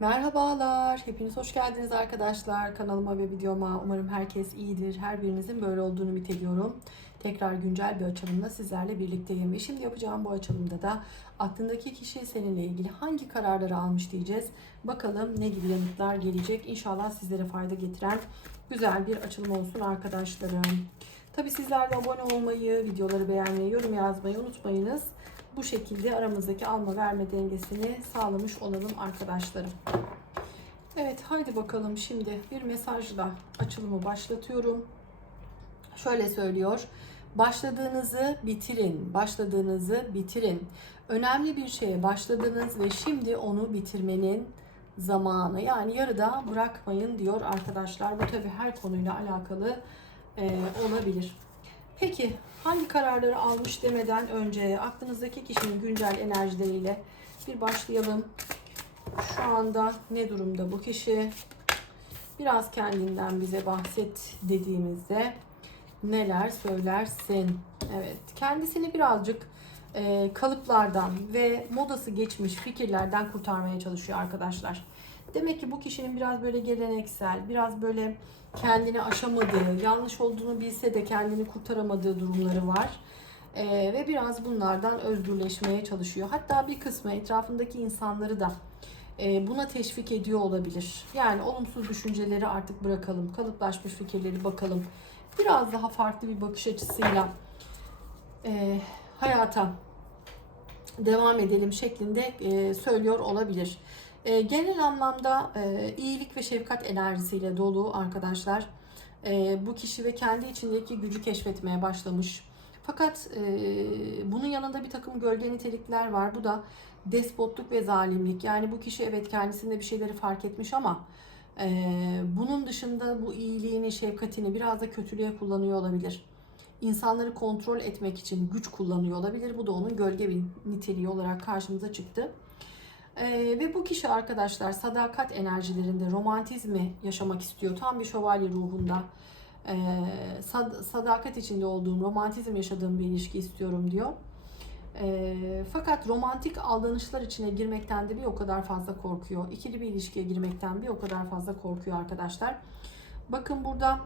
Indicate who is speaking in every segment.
Speaker 1: Merhabalar, hepiniz hoş geldiniz arkadaşlar kanalıma ve videoma. Umarım herkes iyidir, her birinizin böyle olduğunu ümit ediyorum. Tekrar güncel bir açılımla sizlerle birlikteyim. Ve şimdi yapacağım bu açılımda da aklındaki kişi seninle ilgili hangi kararları almış diyeceğiz. Bakalım ne gibi yanıtlar gelecek. İnşallah sizlere fayda getiren güzel bir açılım olsun arkadaşlarım. Tabi sizler de abone olmayı, videoları beğenmeyi, yorum yazmayı unutmayınız. Bu şekilde aramızdaki alma verme dengesini sağlamış olalım arkadaşlarım. Evet haydi bakalım şimdi bir mesajla açılımı başlatıyorum. Şöyle söylüyor. Başladığınızı bitirin. Başladığınızı bitirin. Önemli bir şeye başladınız ve şimdi onu bitirmenin zamanı. Yani yarıda bırakmayın diyor arkadaşlar. Bu tabi her konuyla alakalı e, olabilir. Peki hangi kararları almış demeden önce aklınızdaki kişinin güncel enerjileriyle bir başlayalım. Şu anda ne durumda bu kişi? Biraz kendinden bize bahset dediğimizde neler söylersin? Evet, kendisini birazcık e, kalıplardan ve modası geçmiş fikirlerden kurtarmaya çalışıyor arkadaşlar. Demek ki bu kişinin biraz böyle geleneksel, biraz böyle kendini aşamadığı, yanlış olduğunu bilse de kendini kurtaramadığı durumları var. Ee, ve biraz bunlardan özgürleşmeye çalışıyor. Hatta bir kısmı etrafındaki insanları da e, buna teşvik ediyor olabilir. Yani olumsuz düşünceleri artık bırakalım, kalıplaşmış fikirleri bakalım. Biraz daha farklı bir bakış açısıyla e, hayata devam edelim şeklinde e, söylüyor olabilir. E, genel anlamda e, iyilik ve şefkat enerjisiyle dolu arkadaşlar. E, bu kişi ve kendi içindeki gücü keşfetmeye başlamış. Fakat e, bunun yanında bir takım gölge nitelikler var. Bu da despotluk ve zalimlik. Yani bu kişi evet kendisinde bir şeyleri fark etmiş ama e, bunun dışında bu iyiliğini, şefkatini biraz da kötülüğe kullanıyor olabilir. İnsanları kontrol etmek için güç kullanıyor olabilir. Bu da onun gölge bir niteliği olarak karşımıza çıktı. Ee, ve bu kişi arkadaşlar sadakat enerjilerinde romantizmi yaşamak istiyor. Tam bir şövalye ruhunda. Ee, sad- sadakat içinde olduğum, romantizm yaşadığım bir ilişki istiyorum diyor. Ee, fakat romantik aldanışlar içine girmekten de bir o kadar fazla korkuyor. İkili bir ilişkiye girmekten bir o kadar fazla korkuyor arkadaşlar. Bakın burada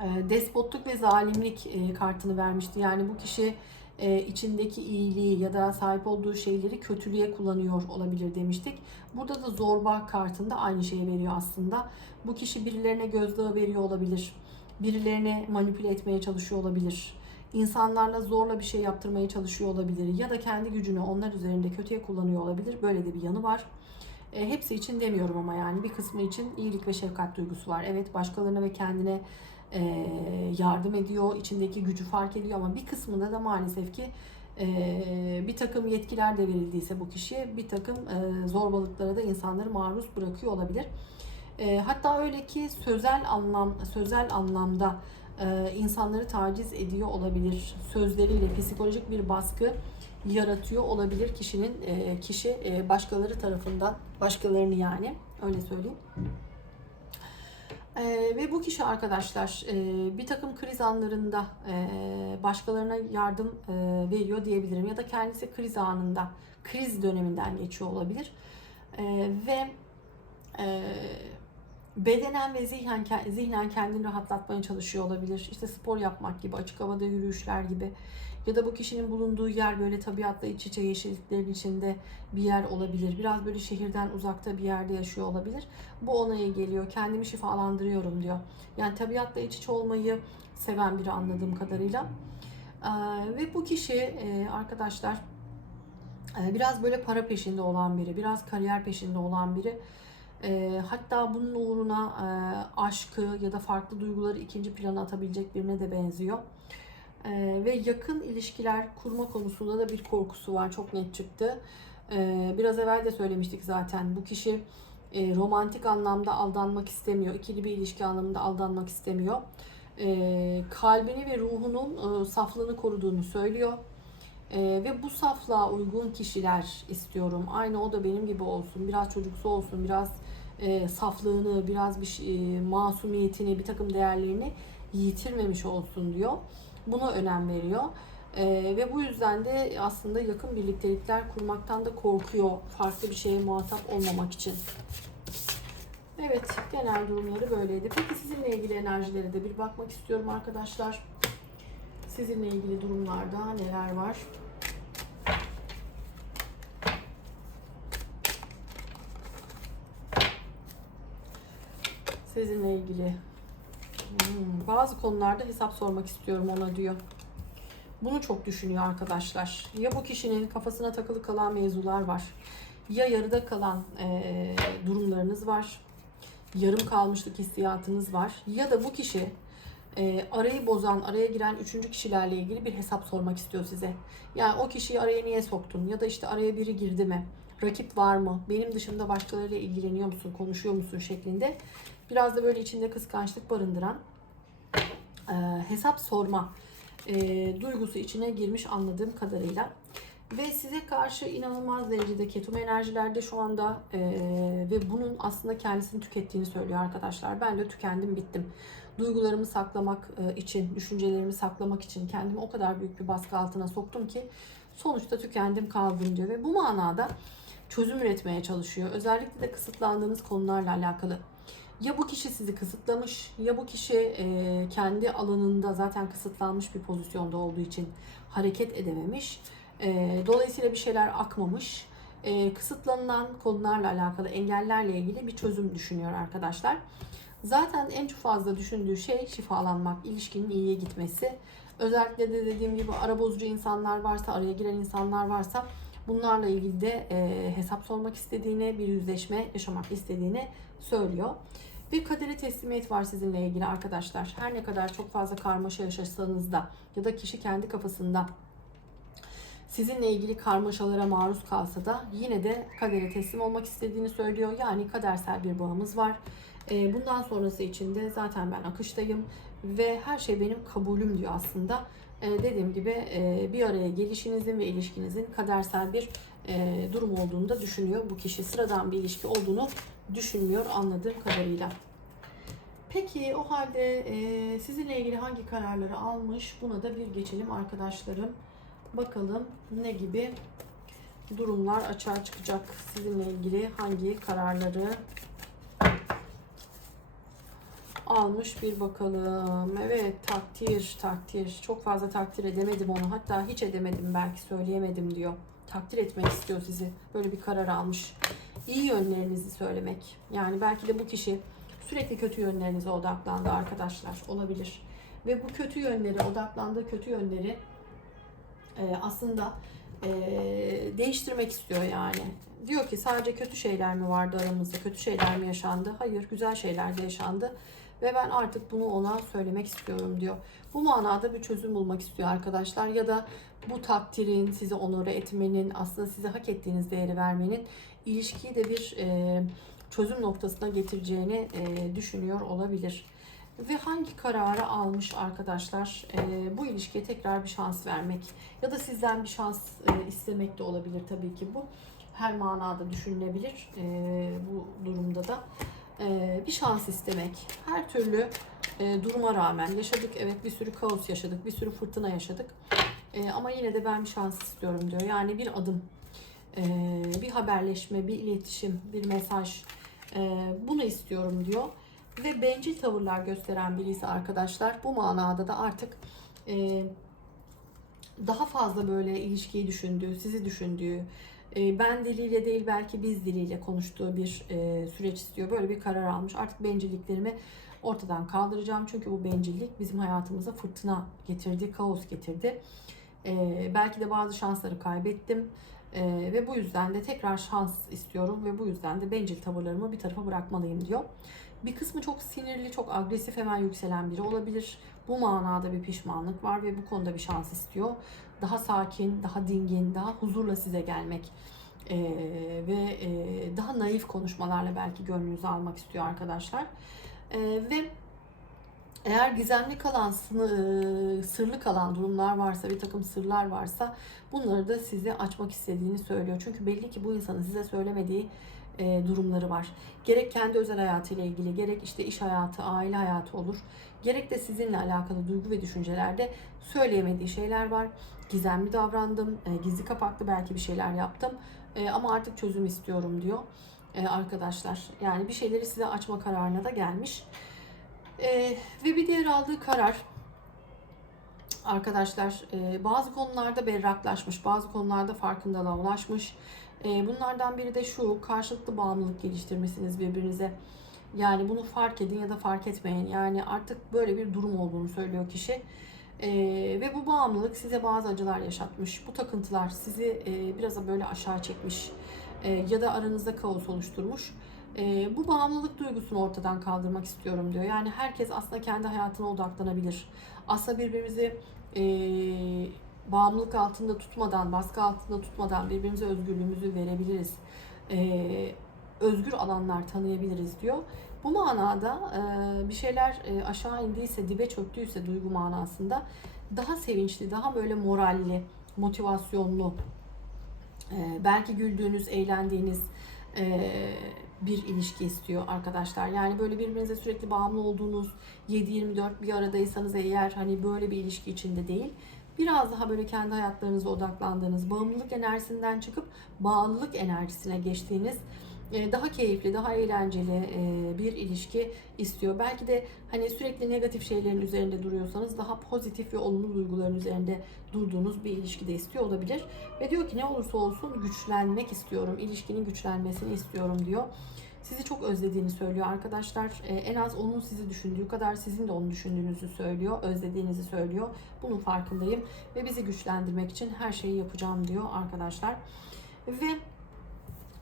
Speaker 1: e, despotluk ve zalimlik e, kartını vermişti. Yani bu kişi e, içindeki iyiliği ya da sahip olduğu şeyleri kötülüğe kullanıyor olabilir demiştik. Burada da zorba kartında aynı şeyi veriyor aslında. Bu kişi birilerine gözdağı veriyor olabilir. Birilerine manipüle etmeye çalışıyor olabilir. İnsanlarla zorla bir şey yaptırmaya çalışıyor olabilir. Ya da kendi gücünü onlar üzerinde kötüye kullanıyor olabilir. Böyle de bir yanı var. E, hepsi için demiyorum ama yani bir kısmı için iyilik ve şefkat duygusu var. Evet başkalarına ve kendine e, yardım ediyor, içindeki gücü fark ediyor ama bir kısmında da maalesef ki e, bir takım yetkiler de verildiyse bu kişiye bir takım e, zorbalıklara da insanları maruz bırakıyor olabilir. Hatta öyle ki sözel anlam sözel anlamda insanları taciz ediyor olabilir. Sözleriyle psikolojik bir baskı yaratıyor olabilir kişinin kişi başkaları tarafından başkalarını yani öyle söyleyeyim. Ee, ve bu kişi arkadaşlar e, bir takım kriz anlarında e, başkalarına yardım e, veriyor diyebilirim. Ya da kendisi kriz anında kriz döneminden geçiyor olabilir. E, ve e, bedenen ve zihnen, zihnen kendini rahatlatmaya çalışıyor olabilir. İşte spor yapmak gibi, açık havada yürüyüşler gibi ya da bu kişinin bulunduğu yer böyle tabiatla iç içe yeşilliklerin içinde bir yer olabilir. Biraz böyle şehirden uzakta bir yerde yaşıyor olabilir. Bu ona iyi geliyor. Kendimi şifalandırıyorum diyor. Yani tabiatla iç içe olmayı seven biri anladığım kadarıyla. Ee, ve bu kişi e, arkadaşlar e, biraz böyle para peşinde olan biri, biraz kariyer peşinde olan biri. E, hatta bunun uğruna aşkı ya da farklı duyguları ikinci plana atabilecek birine de benziyor. Ee, ve yakın ilişkiler kurma konusunda da bir korkusu var. Çok net çıktı. Ee, biraz evvel de söylemiştik zaten. Bu kişi e, romantik anlamda aldanmak istemiyor. İkili bir ilişki anlamında aldanmak istemiyor. Ee, kalbini ve ruhunun e, saflığını koruduğunu söylüyor. Ee, ve bu saflığa uygun kişiler istiyorum. Aynı o da benim gibi olsun. Biraz çocuksu olsun. Biraz e, saflığını, biraz bir şey, e, masumiyetini, bir takım değerlerini yitirmemiş olsun diyor. Buna önem veriyor. Ee, ve bu yüzden de aslında yakın birliktelikler kurmaktan da korkuyor. Farklı bir şeye muhatap olmamak için. Evet, genel durumları böyleydi. Peki sizinle ilgili enerjilere de bir bakmak istiyorum arkadaşlar. Sizinle ilgili durumlarda neler var? Sizinle ilgili Hmm, bazı konularda hesap sormak istiyorum ona diyor. Bunu çok düşünüyor arkadaşlar. Ya bu kişinin kafasına takılı kalan mevzular var. Ya yarıda kalan eee, durumlarınız var. Yarım kalmışlık hissiyatınız var. Ya da bu kişi eee, arayı bozan, araya giren üçüncü kişilerle ilgili bir hesap sormak istiyor size. Yani o kişiyi araya niye soktun? Ya da işte araya biri girdi mi? Rakip var mı? Benim dışımda başkalarıyla ilgileniyor musun? Konuşuyor musun? şeklinde. Biraz da böyle içinde kıskançlık barındıran e, hesap sorma e, duygusu içine girmiş anladığım kadarıyla. Ve size karşı inanılmaz derecede ketum enerjilerde şu anda e, ve bunun aslında kendisini tükettiğini söylüyor arkadaşlar. Ben de tükendim bittim. Duygularımı saklamak e, için, düşüncelerimi saklamak için kendimi o kadar büyük bir baskı altına soktum ki sonuçta tükendim kaldım diyor. Ve bu manada çözüm üretmeye çalışıyor. Özellikle de kısıtlandığınız konularla alakalı. Ya bu kişi sizi kısıtlamış ya bu kişi e, kendi alanında zaten kısıtlanmış bir pozisyonda olduğu için hareket edememiş. E, dolayısıyla bir şeyler akmamış. E, kısıtlanılan konularla alakalı engellerle ilgili bir çözüm düşünüyor arkadaşlar. Zaten en çok fazla düşündüğü şey şifalanmak, ilişkinin iyiye gitmesi. Özellikle de dediğim gibi ara bozucu insanlar varsa, araya giren insanlar varsa bunlarla ilgili de e, hesap sormak istediğini, bir yüzleşme yaşamak istediğini söylüyor. Bir kadere teslimiyet var sizinle ilgili arkadaşlar. Her ne kadar çok fazla karmaşa yaşasanız da ya da kişi kendi kafasında sizinle ilgili karmaşalara maruz kalsa da yine de kadere teslim olmak istediğini söylüyor. Yani kadersel bir bağımız var. E, bundan sonrası için de zaten ben akıştayım ve her şey benim kabulüm diyor aslında. E, dediğim gibi e, bir araya gelişinizin ve ilişkinizin kadersel bir e, durum olduğunu da düşünüyor. Bu kişi sıradan bir ilişki olduğunu düşünmüyor anladığım kadarıyla. Peki o halde e, sizinle ilgili hangi kararları almış? Buna da bir geçelim arkadaşlarım. Bakalım ne gibi durumlar açığa çıkacak sizinle ilgili hangi kararları almış bir bakalım. Evet takdir takdir çok fazla takdir edemedim onu hatta hiç edemedim belki söyleyemedim diyor. Takdir etmek istiyor sizi böyle bir karar almış. İyi yönlerinizi söylemek yani belki de bu kişi sürekli kötü yönlerinize odaklandı arkadaşlar olabilir. Ve bu kötü yönleri odaklandığı kötü yönleri e, aslında e, değiştirmek istiyor yani. Diyor ki sadece kötü şeyler mi vardı aramızda, kötü şeyler mi yaşandı? Hayır, güzel şeyler de yaşandı. Ve ben artık bunu ona söylemek istiyorum diyor. Bu manada bir çözüm bulmak istiyor arkadaşlar. Ya da bu takdirin, sizi onore etmenin, aslında size hak ettiğiniz değeri vermenin ilişkiyi de bir e, çözüm noktasına getireceğini e, düşünüyor olabilir. Ve hangi kararı almış arkadaşlar? E, bu ilişkiye tekrar bir şans vermek ya da sizden bir şans e, istemek de olabilir tabii ki bu. Her manada düşünülebilir e, bu durumda da. E, bir şans istemek. Her türlü e, duruma rağmen yaşadık evet bir sürü kaos yaşadık, bir sürü fırtına yaşadık. E, ama yine de ben bir şans istiyorum diyor. Yani bir adım, e, bir haberleşme, bir iletişim, bir mesaj. Bunu istiyorum diyor ve bencil tavırlar gösteren birisi arkadaşlar bu manada da artık daha fazla böyle ilişkiyi düşündüğü, sizi düşündüğü, ben diliyle değil belki biz diliyle konuştuğu bir e, süreç istiyor. Böyle bir karar almış. Artık bencilliklerimi ortadan kaldıracağım. Çünkü bu bencillik bizim hayatımıza fırtına getirdi, kaos getirdi. E, belki de bazı şansları kaybettim. E, ve bu yüzden de tekrar şans istiyorum ve bu yüzden de bencil tavırlarımı bir tarafa bırakmalıyım diyor. Bir kısmı çok sinirli, çok agresif hemen yükselen biri olabilir. Bu manada bir pişmanlık var ve bu konuda bir şans istiyor. Daha sakin, daha dingin, daha huzurla size gelmek ee, ve e, daha naif konuşmalarla belki gönlünüzü almak istiyor arkadaşlar. Ee, ve eğer gizemli kalan, sırlı kalan durumlar varsa, bir takım sırlar varsa bunları da size açmak istediğini söylüyor. Çünkü belli ki bu insanın size söylemediği e, durumları var. Gerek kendi özel hayatıyla ilgili, gerek işte iş hayatı, aile hayatı olur. Gerek de sizinle alakalı duygu ve düşüncelerde söyleyemediği şeyler var. gizemli davrandım, e, gizli kapaklı belki bir şeyler yaptım E, ama artık çözüm istiyorum diyor e, arkadaşlar. Yani bir şeyleri size açma kararına da gelmiş. E, ve bir diğer aldığı karar arkadaşlar e, bazı konularda berraklaşmış, bazı konularda farkındalığa ulaşmış. E, bunlardan biri de şu, karşılıklı bağımlılık geliştirmesiniz birbirinize. Yani bunu fark edin ya da fark etmeyin. Yani artık böyle bir durum olduğunu söylüyor kişi. E, ve bu bağımlılık size bazı acılar yaşatmış. Bu takıntılar sizi e, biraz da böyle aşağı çekmiş. E, ya da aranızda kaos oluşturmuş. E, bu bağımlılık duygusunu ortadan kaldırmak istiyorum diyor. Yani herkes aslında kendi hayatına odaklanabilir. Aslında birbirimizi e, bağımlılık altında tutmadan, baskı altında tutmadan birbirimize özgürlüğümüzü verebiliriz. E, özgür alanlar tanıyabiliriz diyor. Bu manada e, bir şeyler e, aşağı indiyse, dibe çöktüyse duygu manasında daha sevinçli, daha böyle moralli, motivasyonlu, e, belki güldüğünüz, eğlendiğiniz e, bir ilişki istiyor arkadaşlar. Yani böyle birbirinize sürekli bağımlı olduğunuz 7-24 bir aradaysanız eğer hani böyle bir ilişki içinde değil. Biraz daha böyle kendi hayatlarınıza odaklandığınız, bağımlılık enerjisinden çıkıp bağlılık enerjisine geçtiğiniz e, daha keyifli, daha eğlenceli e, bir ilişki istiyor. Belki de hani sürekli negatif şeylerin üzerinde duruyorsanız daha pozitif ve olumlu duyguların üzerinde durduğunuz bir ilişki de istiyor olabilir. Ve diyor ki ne olursa olsun güçlenmek istiyorum, ilişkinin güçlenmesini istiyorum diyor. Sizi çok özlediğini söylüyor arkadaşlar. E, en az onun sizi düşündüğü kadar sizin de onu düşündüğünüzü söylüyor, özlediğinizi söylüyor. Bunun farkındayım ve bizi güçlendirmek için her şeyi yapacağım diyor arkadaşlar. Ve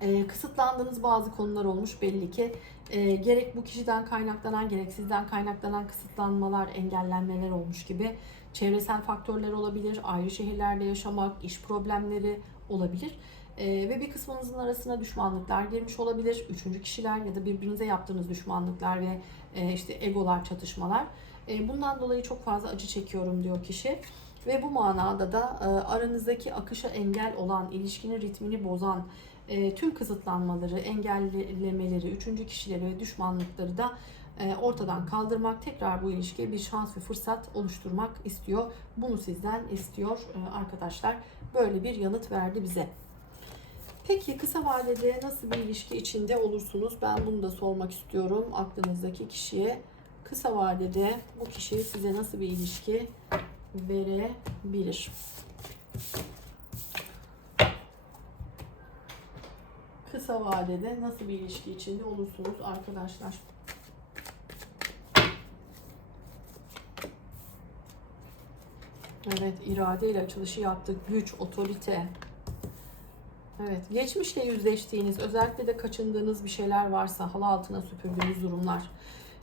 Speaker 1: e, kısıtlandığınız bazı konular olmuş belli ki. E, gerek bu kişiden kaynaklanan gerek sizden kaynaklanan kısıtlanmalar, engellenmeler olmuş gibi. Çevresel faktörler olabilir, ayrı şehirlerde yaşamak, iş problemleri olabilir. E, ve bir kısmınızın arasına düşmanlıklar girmiş olabilir. Üçüncü kişiler ya da birbirinize yaptığınız düşmanlıklar ve e, işte egolar, çatışmalar. E, bundan dolayı çok fazla acı çekiyorum diyor kişi. Ve bu manada da e, aranızdaki akışa engel olan, ilişkinin ritmini bozan, e, tüm kısıtlanmaları, engellemeleri, üçüncü kişileri ve düşmanlıkları da e, ortadan kaldırmak, tekrar bu ilişkiye bir şans ve fırsat oluşturmak istiyor. Bunu sizden istiyor e, arkadaşlar. Böyle bir yanıt verdi bize. Peki kısa vadede nasıl bir ilişki içinde olursunuz? Ben bunu da sormak istiyorum aklınızdaki kişiye. Kısa vadede bu kişi size nasıl bir ilişki verebilir? kısa vadede nasıl bir ilişki içinde olursunuz arkadaşlar? Evet, iradeyle açılışı yaptık. Güç, otorite. Evet, geçmişle yüzleştiğiniz, özellikle de kaçındığınız bir şeyler varsa, halı altına süpürdüğünüz durumlar.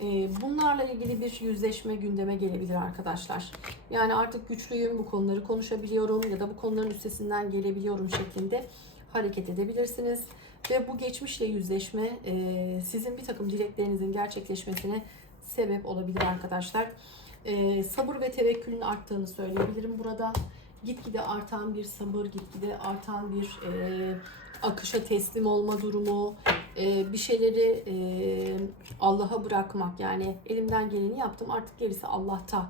Speaker 1: Ee, bunlarla ilgili bir yüzleşme gündeme gelebilir arkadaşlar. Yani artık güçlüyüm, bu konuları konuşabiliyorum ya da bu konuların üstesinden gelebiliyorum şeklinde hareket edebilirsiniz. Ve bu geçmişle yüzleşme e, sizin bir takım dileklerinizin gerçekleşmesine sebep olabilir arkadaşlar. E, sabır ve tevekkülün arttığını söyleyebilirim burada. Gitgide artan bir sabır, gitgide artan bir e, akışa teslim olma durumu, e, bir şeyleri e, Allah'a bırakmak. Yani elimden geleni yaptım artık gerisi Allah'ta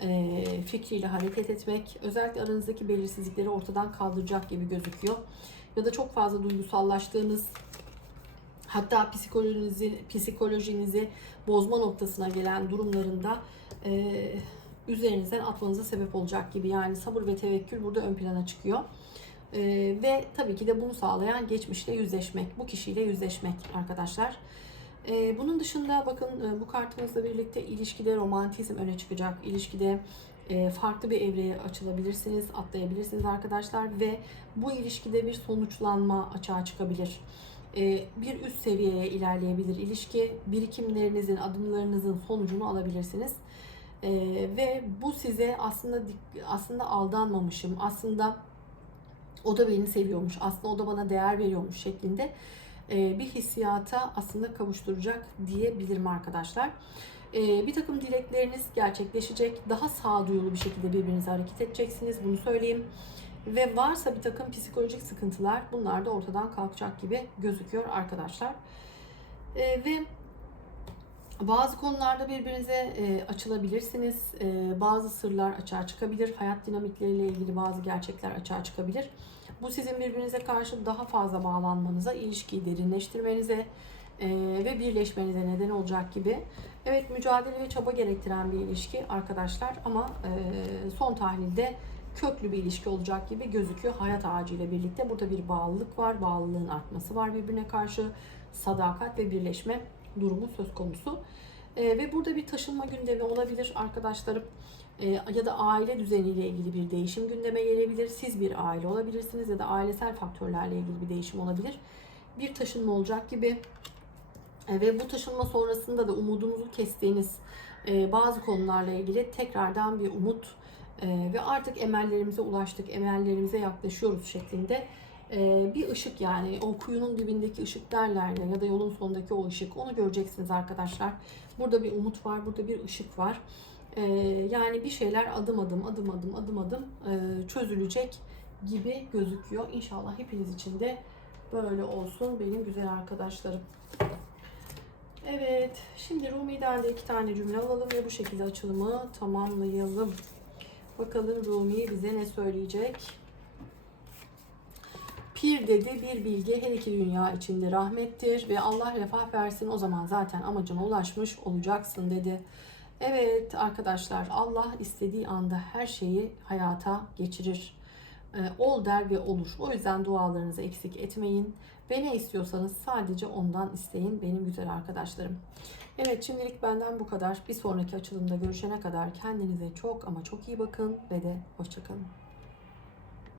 Speaker 1: e, fikriyle hareket etmek. Özellikle aranızdaki belirsizlikleri ortadan kaldıracak gibi gözüküyor ya da çok fazla duygusallaştığınız hatta psikolojinizi psikolojinizi bozma noktasına gelen durumlarında e, üzerinizden atmanıza sebep olacak gibi. Yani sabır ve tevekkül burada ön plana çıkıyor. E, ve tabii ki de bunu sağlayan geçmişle yüzleşmek, bu kişiyle yüzleşmek arkadaşlar. E, bunun dışında bakın e, bu kartımızla birlikte ilişkide romantizm öne çıkacak. İlişkide e, farklı bir evreye açılabilirsiniz, atlayabilirsiniz arkadaşlar ve bu ilişkide bir sonuçlanma açığa çıkabilir. E, bir üst seviyeye ilerleyebilir ilişki. Birikimlerinizin, adımlarınızın sonucunu alabilirsiniz. E, ve bu size aslında aslında aldanmamışım, aslında o da beni seviyormuş, aslında o da bana değer veriyormuş şeklinde bir hissiyata aslında kavuşturacak diyebilirim arkadaşlar e, bir takım dilekleriniz gerçekleşecek. Daha sağduyulu bir şekilde birbirinize hareket edeceksiniz. Bunu söyleyeyim. Ve varsa bir takım psikolojik sıkıntılar bunlar da ortadan kalkacak gibi gözüküyor arkadaşlar. E, ve Bazı konularda birbirinize e, açılabilirsiniz. E, bazı sırlar açığa çıkabilir. Hayat dinamikleriyle ilgili bazı gerçekler açığa çıkabilir. Bu sizin birbirinize karşı daha fazla bağlanmanıza, ilişkiyi derinleştirmenize e, ve birleşmenize neden olacak gibi. Evet mücadele ve çaba gerektiren bir ilişki arkadaşlar ama e, son tahlilde köklü bir ilişki olacak gibi gözüküyor hayat ağacı ile birlikte. Burada bir bağlılık var, bağlılığın artması var birbirine karşı. Sadakat ve birleşme durumu söz konusu. E, ve burada bir taşınma gündemi olabilir arkadaşlarım. E, ya da aile düzeniyle ilgili bir değişim gündeme gelebilir. Siz bir aile olabilirsiniz ya da ailesel faktörlerle ilgili bir değişim olabilir. Bir taşınma olacak gibi. E, ve bu taşınma sonrasında da umudunuzu kestiğiniz e, bazı konularla ilgili tekrardan bir umut e, ve artık emellerimize ulaştık, emellerimize yaklaşıyoruz şeklinde e, bir ışık yani o kuyunun dibindeki ışık derler ya da yolun sonundaki o ışık onu göreceksiniz arkadaşlar. Burada bir umut var, burada bir ışık var. E, yani bir şeyler adım adım adım adım adım adım e, çözülecek gibi gözüküyor. İnşallah hepiniz için de böyle olsun benim güzel arkadaşlarım. Evet, şimdi Rumi'den de iki tane cümle alalım ve bu şekilde açılımı tamamlayalım. Bakalım Rumi bize ne söyleyecek? Pir dedi bir bilgi her iki dünya içinde rahmettir ve Allah refah versin o zaman zaten amacına ulaşmış olacaksın dedi. Evet arkadaşlar Allah istediği anda her şeyi hayata geçirir. Ee, ol der ve olur. O yüzden dualarınızı eksik etmeyin. Ve ne istiyorsanız sadece ondan isteyin benim güzel arkadaşlarım. Evet şimdilik benden bu kadar. Bir sonraki açılımda görüşene kadar kendinize çok ama çok iyi bakın ve de hoşçakalın.